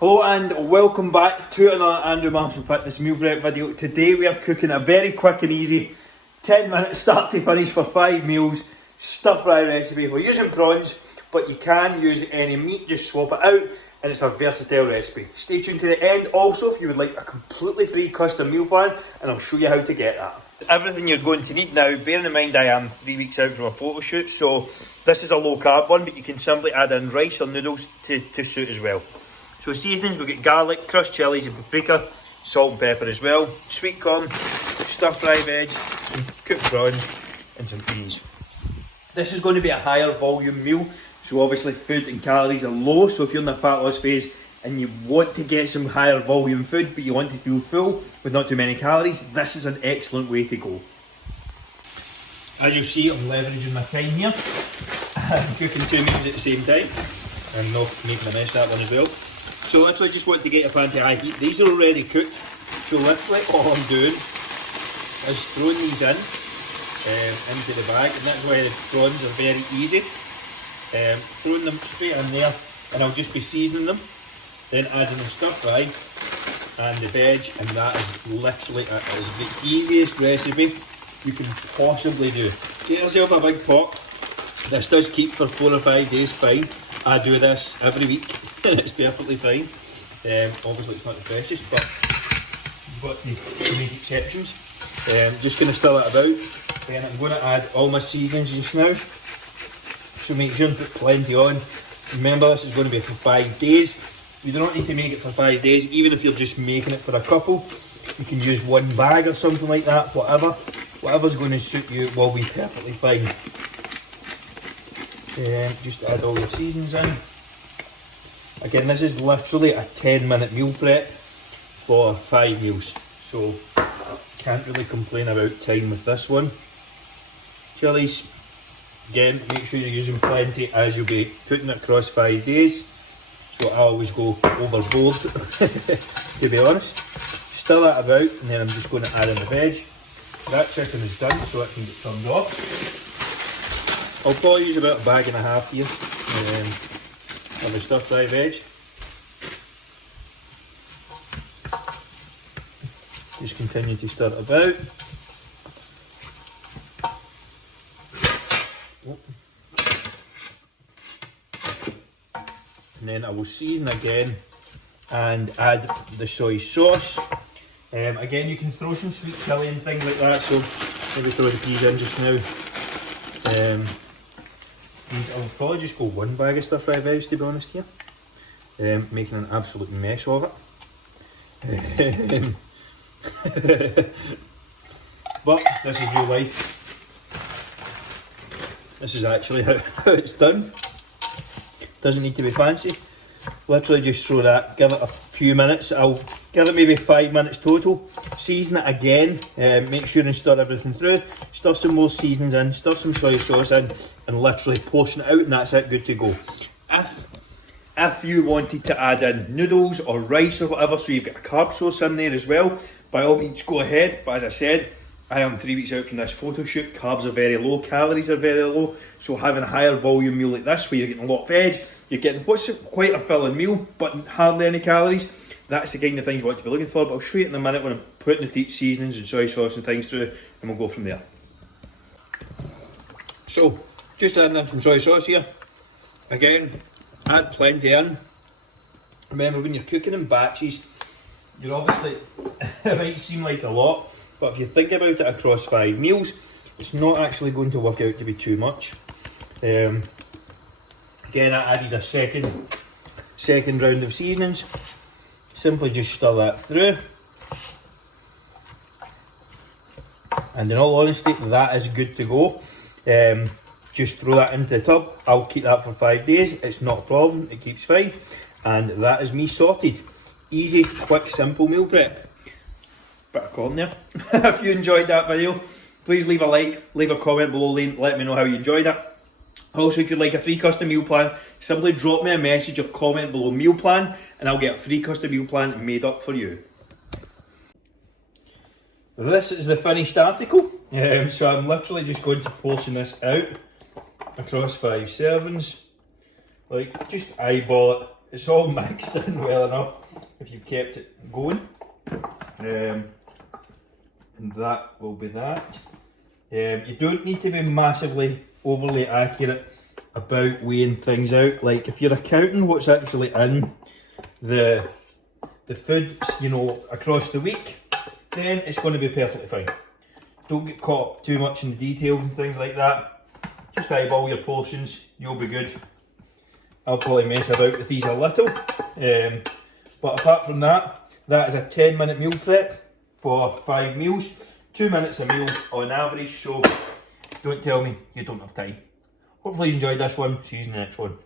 Hello and welcome back to another Andrew Marshall Fitness meal prep video. Today we are cooking a very quick and easy 10-minute start to finish for 5 meals stir fry recipe. We're using prawns, but you can use any meat, just swap it out, and it's a versatile recipe. Stay tuned to the end also if you would like a completely free custom meal plan, and I'll show you how to get that. Everything you're going to need now, bearing in mind I am 3 weeks out from a photo shoot, so this is a low carb one, but you can simply add in rice or noodles to suit as well. So seasonings, we've got garlic, crushed chillies and paprika, salt and pepper as well, sweet corn, stir fry veg, some cooked prawns and some peas. This is going to be a higher volume meal, so obviously food and calories are low, so if you're in the fat loss phase and you want to get some higher volume food but you want to feel full with not too many calories, this is an excellent way to go. As you see, I'm leveraging my time here. I'm cooking 2 meals at the same time and not making a mess of that one as well. So literally just want to get your pan to high heat. These are already cooked, so literally all I'm doing is throwing these in into the bag, and that's why the prawns are very easy. Throwing them straight in there, and I'll just be seasoning them, then adding the stir fry and the veg, and that is literally it. It is the easiest recipe you can possibly do. Get yourself a big pot. This does keep for 4 or 5 days fine. I do this every week and it's perfectly fine. Obviously it's not the freshest, but you've got to make exceptions. Just going to stir it about, then I'm going to add all my seasonings just now. So make sure and put plenty on. Remember, this is going to be for 5 days. You do not need to make it for 5 days, even if you're just making it for a couple. You can use 1 bag or something like that, whatever's going to suit you will be perfectly fine. Just add all your seasonings in. Again, this is literally a 10-minute meal prep for 5 meals, so can't really complain about time with this one. Chillies, again, make sure you're using plenty as you'll be putting it across 5 days, so I always go overboard to be honest. Stir that about, and then I'm just going to add in the veg. That chicken is done, so it can get turned off. I'll probably use about 1.5 bags here of the stir fry veg. Just continue to stir it about. And then I will season again and add the soy sauce. Again, you can throw some sweet chilli and things like that, so maybe throw the peas in just now. I'll probably just go 1 bag of stir fry veg, to be honest here. Making an absolute mess of it. But this is real life. This is actually how it's done. Doesn't need to be fancy. Literally just throw that, give it a few minutes. I'll give it maybe 5 minutes total. Season it again, make sure and stir everything through. Stir some more seasonings in, stir some soy sauce in, and literally portion it out, and that's it, good to go. If you wanted to add in noodles or rice or whatever, so you've got a carb source in there as well, by all means go ahead. But as I said, I am 3 weeks out from this photo shoot. Carbs are very low, calories are very low, so having a higher volume meal like this, where you're getting a lot of veg, you're getting what's quite a filling meal, but hardly any calories. That's the kind of things you want to be looking for, but I'll show you in a minute when I'm putting the seasonings and soy sauce and things through, and we'll go from there. So, just adding in some soy sauce here. Again, add plenty in. Remember, when you're cooking in batches, you're obviously, it might seem like a lot, but if you think about it across 5 meals, it's not actually going to work out to be too much. Again, I added a second round of seasonings. Simply just stir that through. And in all honesty, that is good to go. Just throw that into the tub. I'll keep that for 5 days. It's not a problem, it keeps fine. And that is me sorted. Easy, quick, simple meal prep. Bit of corn there. If you enjoyed that video, please leave a like, leave a comment below, let me know how you enjoyed it. Also, if you'd like a free custom meal plan, simply drop me a message or comment below meal plan, and I'll get a free custom meal plan made up for you. This is the finished article, so I'm literally just going to portion this out across 5 servings. Like, just eyeball it, it's all mixed in well enough if you've kept it going. And that will be that. You don't need to be massively overly accurate about weighing things out. Like if you're accounting what's actually in the food, you know, across the week, then it's going to be perfectly fine. Don't get caught up too much in the details and things like that. Just eyeball your portions, you'll be good. I'll probably mess about with these a little, but apart from that, that is a 10-minute meal prep for 5 meals. 2 minutes a meal on average, so don't tell me you don't have time. Hopefully you enjoyed this one. See you in the next one.